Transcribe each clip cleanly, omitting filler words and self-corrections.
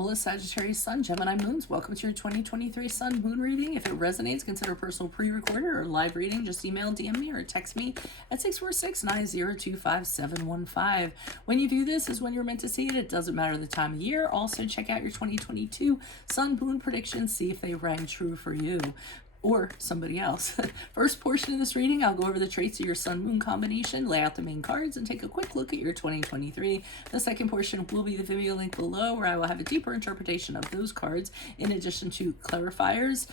Hola Sagittarius Sun, Gemini Moons. Welcome to your 2023 Sun Moon reading. If it resonates, consider a personal pre-recorded or live reading. Just email, DM me, or text me at 646-902-5715. When you view this is when you're meant to see it. It doesn't matter the time of year. Also, check out your 2022 Sun Moon predictions. See if they rang true for you or somebody else. First portion of this reading, I'll go over the traits of your Sun Moon combination, lay out the main cards, and take a quick look at your 2023. The second portion will be the Vimeo link below, where I will have a deeper interpretation of those cards, in addition to clarifiers,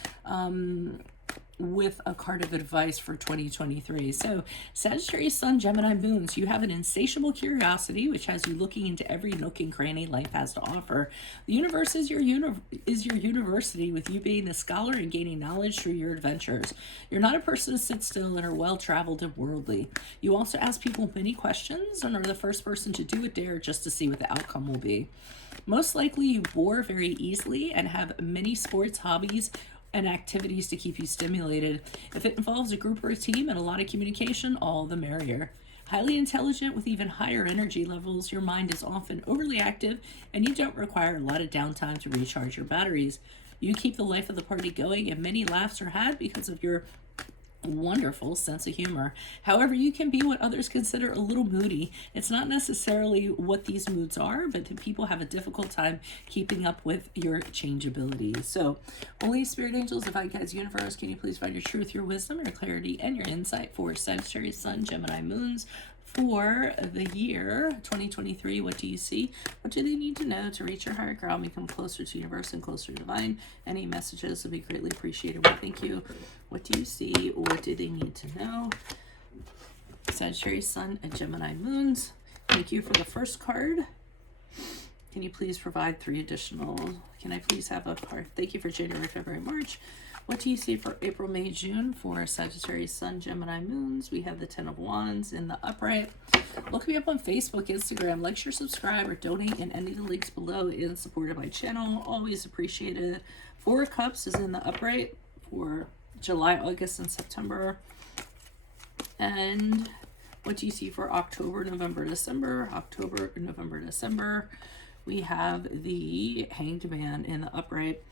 with a card of advice for 2023. So Sagittarius Sun, Gemini Moons, you have an insatiable curiosity which has you looking into every nook and cranny life has to offer. The universe is your university, with you being the scholar and gaining knowledge through your adventures. You're not a person to sit still and are well-traveled and worldly. You also ask people many questions and are the first person to do a dare just to see what the outcome will be. Most likely you bore very easily and have many sports, hobbies, and activities to keep you stimulated. If it involves a group or a team and a lot of communication, all the merrier. Highly intelligent with even higher energy levels, your mind is often overly active and you don't require a lot of downtime to recharge your batteries. You keep the life of the party going, and many laughs are had because of your wonderful sense of humor. However, you can be what others consider a little moody. It's not necessarily what these moods are, but people have a difficult time keeping up with your changeability. So, Holy Spirit Angels, divine guides, universe, can you please find your truth, your wisdom, your clarity, and your insight for Sagittarius Sun, Gemini Moons for the year 2023. What do you see? What do they need to know to reach your higher ground, become closer to universe and closer to divine? Any messages would be greatly appreciated. Well, thank you. What do you see? What do they need to know? Sagittarius Sun and Gemini Moons. Thank you for the first card. Can you please provide 3 additional? Can I please have a card? Thank you for January, February, March. What do you see for April, May, June for Sagittarius Sun, Gemini Moons? We have the 10 of Wands in the upright. Look me up on Facebook, Instagram. Like, share, subscribe, or donate in any of the links below in support of my channel. Always appreciated. 4 of Cups is in the upright for July, August, and September. And what do you see for October, November, December? October, November, December. We have the Hanged Man in the upright.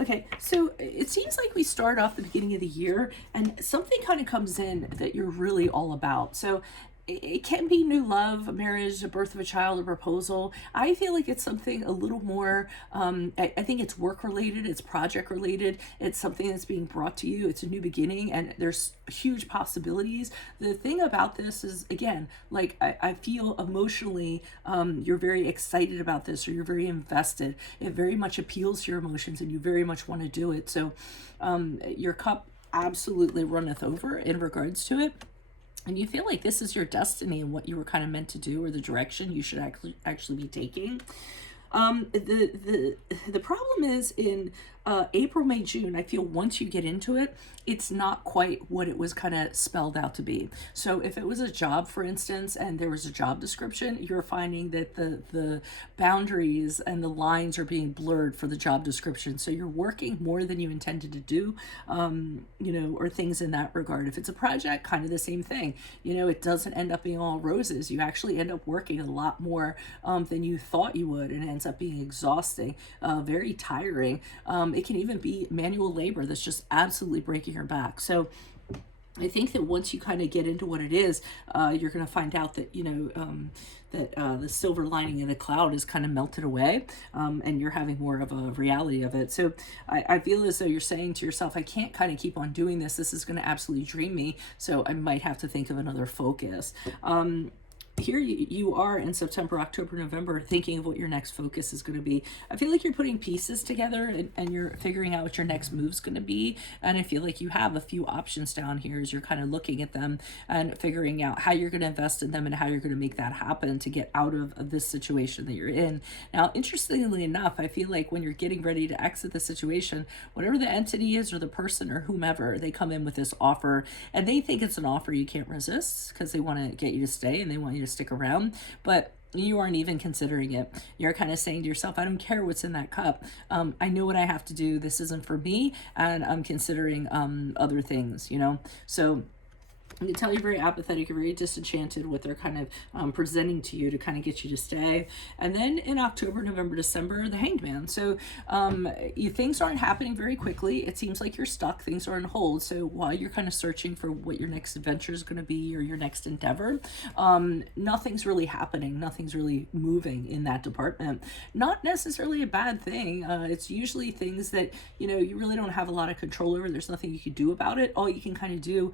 Okay, so it seems like we start off the beginning of the year and something kind of comes in that you're really all about. So it can be new love, marriage, the birth of a child, a proposal. I feel like it's something a little more, I think it's work related, it's project related, it's something that's being brought to you, it's a new beginning, and there's huge possibilities. The thing about this is, again, like I feel emotionally, you're very excited about this, or you're very invested. It very much appeals to your emotions and you very much want to do it. So your cup absolutely runneth over in regards to it. And you feel like this is your destiny and what you were kind of meant to do, or the direction you should actually be taking. The problem is in April, May, June, I feel once you get into it, it's not quite what it was kind of spelled out to be. So if it was a job, for instance, and there was a job description, you're finding that the boundaries and the lines are being blurred for the job description. So you're working more than you intended to do, or things in that regard. If it's a project, kind of the same thing. It doesn't end up being all roses. You actually end up working a lot more than you thought you would, and it ends up being exhausting, very tiring. It can even be manual labor that's just absolutely breaking your back. So I think that once you kind of get into what it is, you're going to find out that, the silver lining in the cloud is kind of melted away, and you're having more of a reality of it. So I feel as though you're saying to yourself, I can't kind of keep on doing this. This is going to absolutely drain me. So I might have to think of another focus. Here you are in September, October, November, thinking of what your next focus is going to be. I feel like you're putting pieces together and you're figuring out what your next move's going to be. And I feel like you have a few options down here as you're kind of looking at them and figuring out how you're going to invest in them and how you're going to make that happen to get out of this situation that you're in. Now, interestingly enough, I feel like when you're getting ready to exit the situation, whatever the entity is or the person or whomever, they come in with this offer and they think it's an offer you can't resist because they want to get you to stay and they want you to stick around, but you aren't even considering it. You're kind of saying to yourself, I don't care what's in that cup. I know what I have to do. This isn't for me, and I'm considering other things, So You can tell you're very apathetic, you're very disenchanted with their kind of presenting to you to kind of get you to stay. And then in October, November, December, the Hanged Man. So things aren't happening very quickly. It seems like you're stuck. Things are on hold. So while you're kind of searching for what your next adventure is going to be or your next endeavor, nothing's really happening. Nothing's really moving in that department. Not necessarily a bad thing. It's usually things that, you really don't have a lot of control over. There's nothing you can do about it. All you can kind of do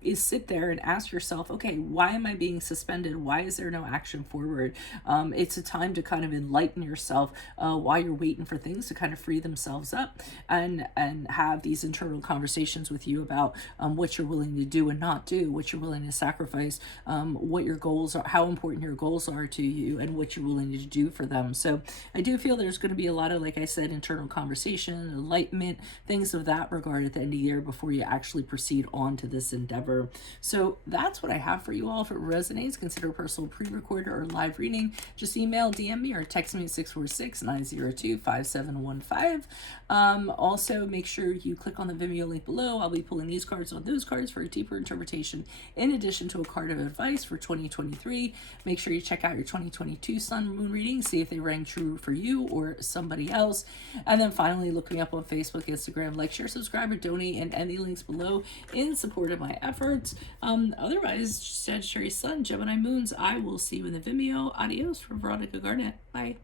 is sit there and ask yourself, okay, why am I being suspended? Why is there no action forward? It's a time to kind of enlighten yourself while you're waiting for things to kind of free themselves up, and have these internal conversations with you about what you're willing to do and not do, what you're willing to sacrifice, what your goals are, how important your goals are to you, and what you're willing to do for them. So I do feel there's going to be a lot of, like I said, internal conversation, enlightenment, things of that regard at the end of the year before you actually proceed on to this endeavor. So that's what I have for you all. If it resonates, consider a personal pre-recorded or live reading. Just email, DM me, or text me at 646-902-5715. Also, make sure you click on the Vimeo link below. I'll be pulling these cards on those cards for a deeper interpretation, in addition to a card of advice for 2023. Make sure you check out your 2022 Sun Moon reading, see if they rang true for you or somebody else. And then finally, look me up on Facebook, Instagram, like, share, subscribe, or donate, and any links below in support of my efforts. Otherwise, Sagittarius Sun, Gemini Moons, I will see you in the Vimeo. Adios from Veronica Garnet. Bye.